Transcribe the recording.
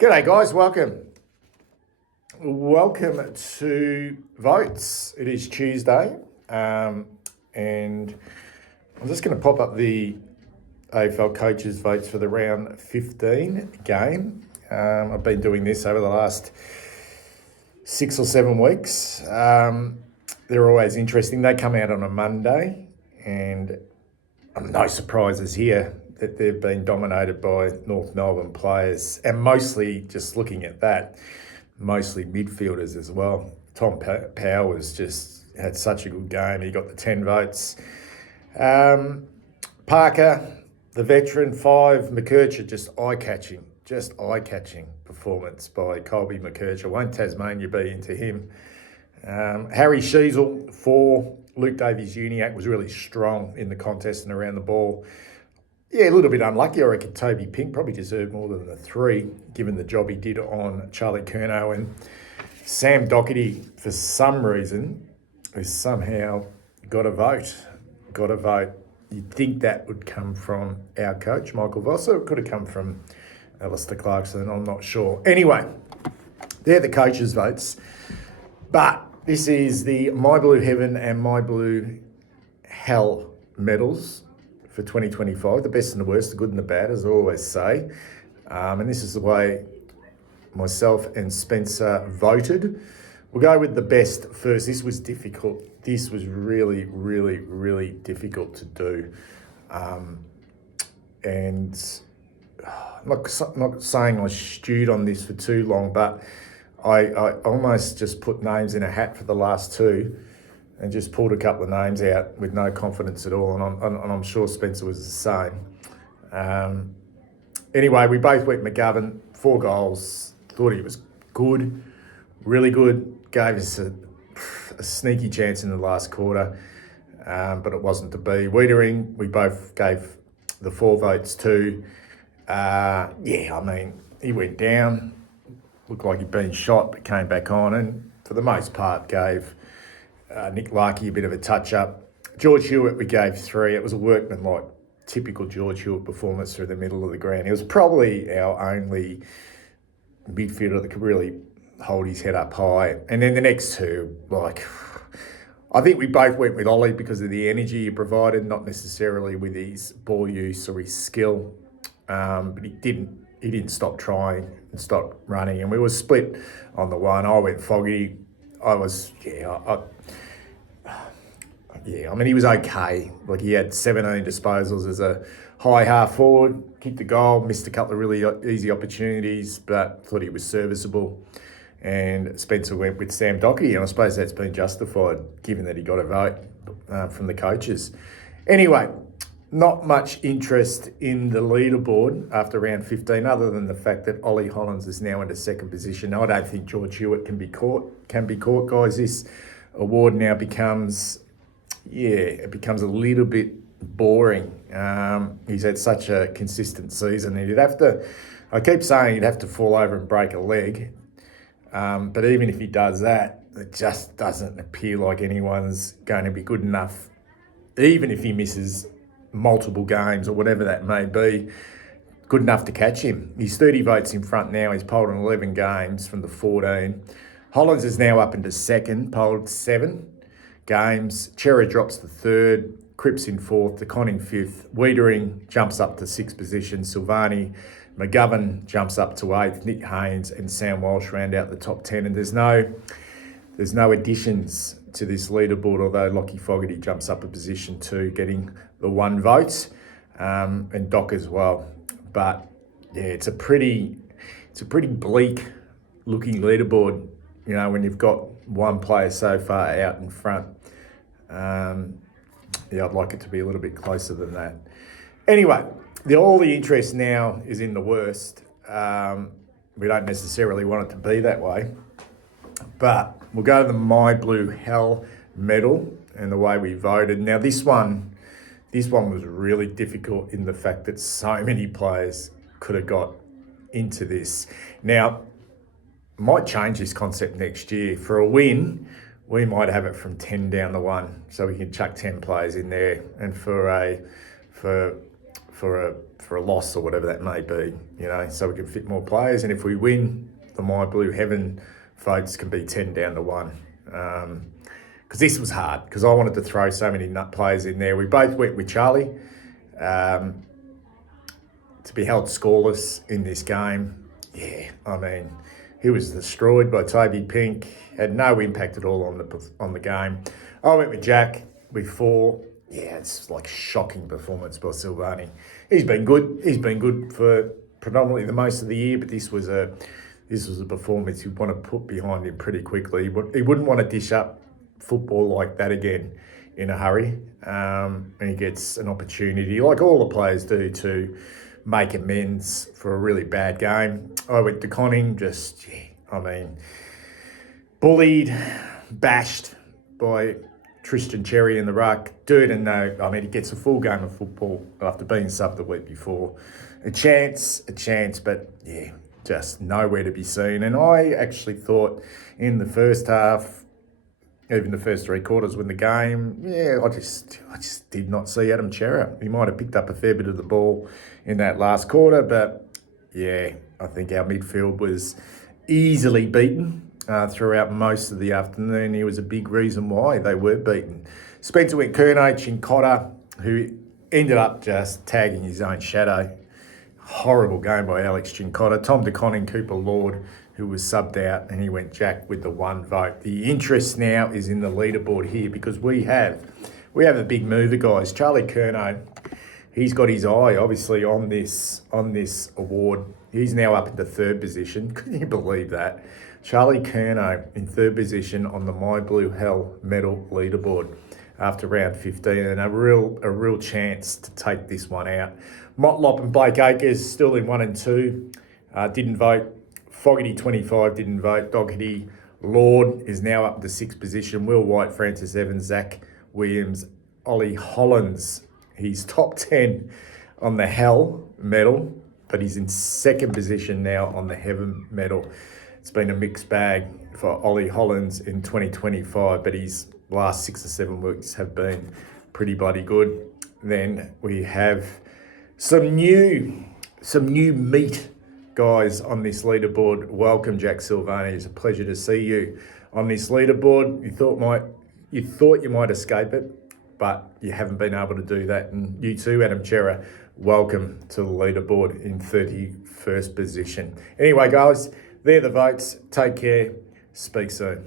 G'day guys, welcome to Votes. It is Tuesday and I'm just going to pop up the AFL coaches votes for the round 15 game. I've been doing this over the last 6 or 7 weeks. They're always interesting. They come out on a Monday and no surprises here that they've been dominated by North Melbourne players, and mostly, just looking at that, mostly midfielders as well. Tom Powers just had such a good game. He got the 10 votes. Parker, the veteran, 5. McKercher, just eye-catching performance by Colby McKercher. Won't Tasmania be into him? Harry Sheasel, 4. Luke Davies-Uniacke was really strong in the contest and around the ball. Yeah, a little bit unlucky. I reckon Toby Pink probably deserved more than the 3, given the job he did on Charlie Curnow. And Sam Doherty, for some reason, has somehow got a vote. You'd think that would come from our coach, Michael Voss, or it could have come from Alistair Clarkson, I'm not sure. Anyway, they're the coaches' votes. But this is the My Blue Heaven and My Blue Hell medals for 2025, the best and the worst, the good and the bad, as I always say. And this is the way myself and Spencer voted. We'll go with the best first. This was difficult. This was really, really, really difficult to do. And I'm not saying I stewed on this for too long, but I almost just put names in a hat for the last 2 and just pulled a couple of names out with no confidence at all, and I'm sure Spencer was the same. Anyway, we both went McGovern, 4 goals, thought he was good, really good, gave us a sneaky chance in the last quarter, but it wasn't to be. Wiedering, we both gave the 4 votes to. He went down, looked like he'd been shot, but came back on, and for the most part gave Nick Larkey a bit of a touch-up. George Hewitt, we gave 3. It was a workmanlike, typical George Hewitt performance through the middle of the ground. He was probably our only midfielder that could really hold his head up high. And then the next 2, I think we both went with Ollie because of the energy he provided, not necessarily with his ball use or his skill. But he didn't stop trying and stop running. And we were split on the one. I went Fogarty. He was okay. He had 17 disposals as a high half forward, kicked a goal, missed a couple of really easy opportunities, but thought he was serviceable. And Spencer went with Sam Doherty, and I suppose that's been justified given that he got a vote from the coaches. Anyway, not much interest in the leaderboard after round 15, other than the fact that Ollie Hollins is now into 2nd position. Now, I don't think George Hewitt can be caught, guys. This award now becomes a little bit boring. He's had such a consistent season. I keep saying he'd have to fall over and break a leg. But even if he does that, it just doesn't appear like anyone's going to be good enough, even if he misses multiple games or whatever that may be, good enough to catch him. He's 30 votes in front now. He's polled in 11 games from the 14. Hollins is now up into 2nd, polled 7 games. Chera drops to 3rd, Cripps in 4th, DeCon in 5th. Wiedering jumps up to 6th position. Silvani, McGovern jumps up to 8th. Nick Haynes and Sam Walsh round out the top 10. And there's no additions to this leaderboard, although Lockie Fogarty jumps up a position too, getting the 1 vote, and Doc as well. But yeah, it's a pretty bleak looking leaderboard, when you've got 1 player so far out in front. I'd like it to be a little bit closer than that. Anyway, all the interest now is in the worst. We don't necessarily want it to be that way, but we'll go to the My Blue Hell medal and the way we voted. Now, this one was really difficult in the fact that so many players could have got into this. Now, might change this concept next year. For a win, we might have it from 10 down to 1, so we can chuck 10 players in there. And for for a loss or whatever that may be, you know, so we can fit more players. And if we win, the My Blue Heaven votes can be 10 down to 1. Because this was hard, because I wanted to throw so many nut players in there. We both went with Charlie to be held scoreless in this game. Yeah, I mean, he was destroyed by Toby Pink, had no impact at all on the game. I went with Jack with 4. Yeah, it's like a shocking performance by Silvani. He's been good. He's been good for predominantly the most of the year, but this was a performance you'd want to put behind him pretty quickly. He wouldn't want to dish up football like that again in a hurry. And he gets an opportunity, like all the players do, to make amends for a really bad game. I went to Conning, bullied, bashed by Tristan Cherry in the ruck. He gets a full game of football after being subbed the week before. A chance, but yeah, just nowhere to be seen. And I actually thought in the first half, even the first 3 quarters when the game, I just did not see Adam Chera. He might have picked up a fair bit of the ball in that last quarter, but yeah, I think our midfield was easily beaten throughout most of the afternoon. He was a big reason why they were beaten. Spencer went Curnow, Chincotta, who ended up just tagging his own shadow. Horrible game by Alex Chincotta. Tom DeConning, Cooper Lord, who was subbed out, and he went Jack with the 1 vote. The interest now is in the leaderboard here, because we have a big mover, guys. Charlie Curnow, he's got his eye obviously on this award. He's now up into 3rd position. Can you believe that? Charlie Curnow in 3rd position on the My Blue Hell medal leaderboard after round 15, and a real chance to take this one out. Motlop and Blake Acres still in 1 and 2, didn't vote. Fogarty 25 didn't vote. Doggety Lord is now up to 6th position. Will White, Francis Evans, Zach Williams, Ollie Hollins. He's top 10 on the Hell medal, but he's in 2nd position now on the Heaven medal. It's been a mixed bag for Ollie Hollins in 2025, but his last 6 or 7 weeks have been pretty bloody good. Then we have some new meat guys on this leaderboard. Welcome, Jack Silvani. It's a pleasure to see you on this leaderboard. You thought you might escape it, but you haven't been able to do that. And you too, Adam Chera, welcome to the leaderboard in 31st position. Anyway, guys, they're the votes. Take care. Speak soon.